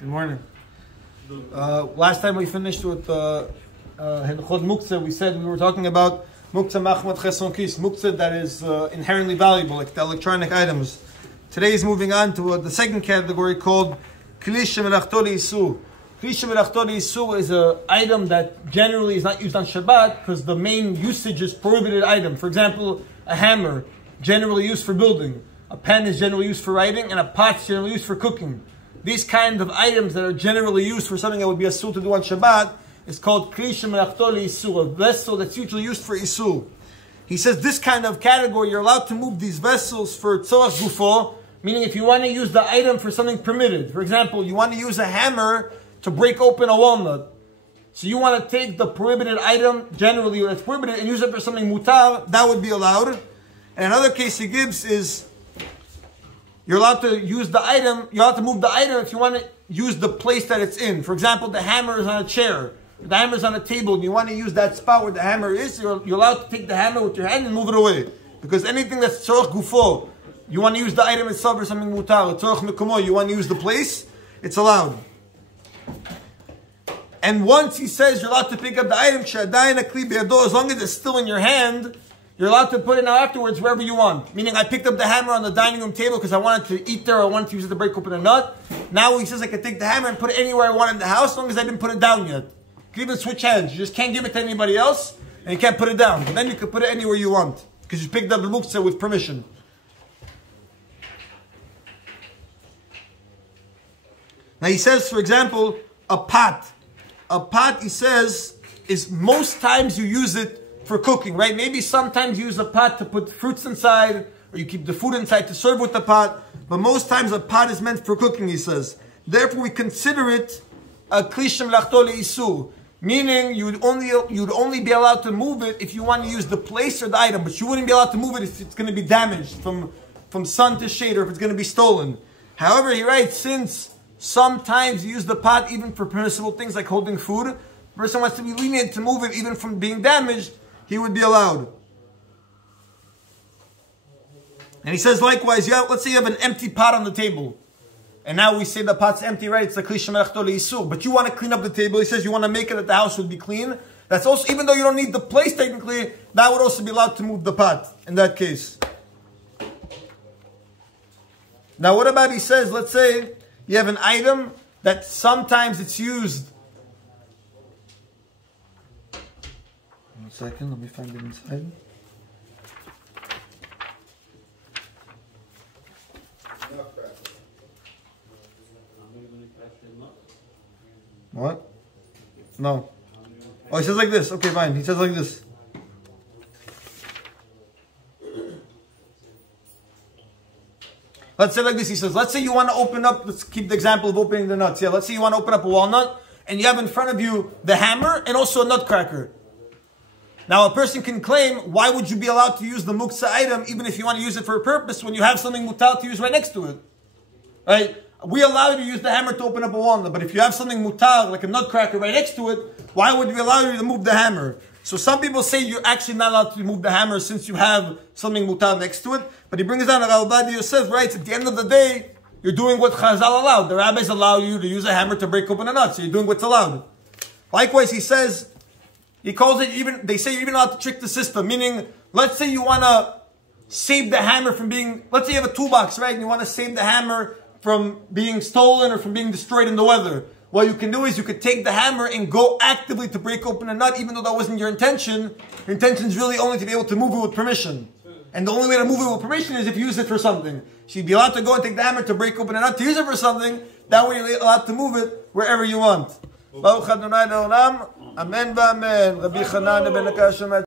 Good morning. Last time we finished with Muktze, we said we were talking about Muktze Machmat Cheson Kis, Muktze that is inherently valuable, like the electronic items. Today is moving on to the second category called Kli Shemelachto Le'isu. Kli Shemelachto Le'isu is an item that generally is not used on Shabbat because the main usage is prohibited item. For example, a hammer, generally used for building. A pen is generally used for writing, and a pot is generally used for cooking. These kind of items that are generally used for something that would be asur to do on Shabbat is called Kli Shemelachto Le'isu, a vessel that's usually used for isu. He says this kind of category, you're allowed to move these vessels for tzorach gufo, meaning if you want to use the item for something permitted. For example, you want to use a hammer to break open a walnut. So you want to take the prohibited item, generally that's prohibited, and use it for something mutar, that would be allowed. And another case he gives is, you're allowed to use the item, you're allowed to move the item if you want to use the place that it's in. For example, the hammer is on a chair, the hammer is on a table, and you want to use that spot where the hammer is, you're allowed to take the hammer with your hand and move it away. Because anything that's tzorach gufo, you want to use the item itself or something mutar, tzorach mikomo, you want to use the place, it's allowed. And once he says you're allowed to pick up the item, as long as it's still in your hand, you're allowed to put it now afterwards wherever you want. Meaning I picked up the hammer on the dining room table because I wanted to eat there, or I wanted to use it to break open a nut. Now he says I can take the hammer and put it anywhere I want in the house as long as I didn't put it down yet. You can even switch hands. You just can't give it to anybody else and you can't put it down. But then you can put it anywhere you want because you picked up the muktze with permission. Now he says, for example, a pot. A pot, he says, is most times you use it for cooking, right? Maybe sometimes you use a pot to put fruits inside, or you keep the food inside to serve with the pot, but most times a pot is meant for cooking, he says. Therefore, we consider it a Kli Shemelachto Le'isu, meaning you'd only be allowed to move it if you want to use the place or the item, but you wouldn't be allowed to move it if it's going to be damaged from sun to shade, or if it's going to be stolen. However, he writes, since sometimes you use the pot even for permissible things like holding food, the person wants to be lenient to move it even from being damaged, he would be allowed. And he says likewise, let's say you have an empty pot on the table. And now we say the pot's empty, right? It's a Kli Shemelachto Le'isu. But you want to clean up the table. He says you want to make it that the house would be clean. That's also, even though you don't need the place technically, that would also be allowed to move the pot in that case. Now what about, he says, let's say you have an item that sometimes it's used. One second, let me find it inside. What? No. Oh, he says like this. Okay, fine. He says like this. Let's say like this. He says, let's say you want to open up, let's keep the example of opening the nuts. Yeah, let's say you want to open up a walnut and you have in front of you the hammer and also a nutcracker. Now a person can claim, why would you be allowed to use the muktze item even if you want to use it for a purpose when you have something mutar to use right next to it? Right? We allow you to use the hammer to open up a walnut, but if you have something mutar, like a nutcracker right next to it, why would we allow you to move the hammer? So some people say you're actually not allowed to move the hammer since you have something mutar next to it. But he brings down, Al-Badi Yosef writes, at the end of the day, you're doing what Chazal allowed. The rabbis allow you to use a hammer to break open a nut, so you're doing what's allowed. Likewise, he says, he calls it even, they say you're even allowed to trick the system, meaning, let's say you want to save the hammer from being, let's say you have a toolbox, right, and you want to save the hammer from being stolen or from being destroyed in the weather. What you can do is you could take the hammer and go actively to break open a nut, even though that wasn't your intention. Your intention is really only to be able to move it with permission. And the only way to move it with permission is if you use it for something. So you'd be allowed to go and take the hammer to break open a nut, to use it for something. That way you're allowed to move it wherever you want. Baruch Adonai Le'olam. Amen v'amen. Rabbi Chanan ben Akash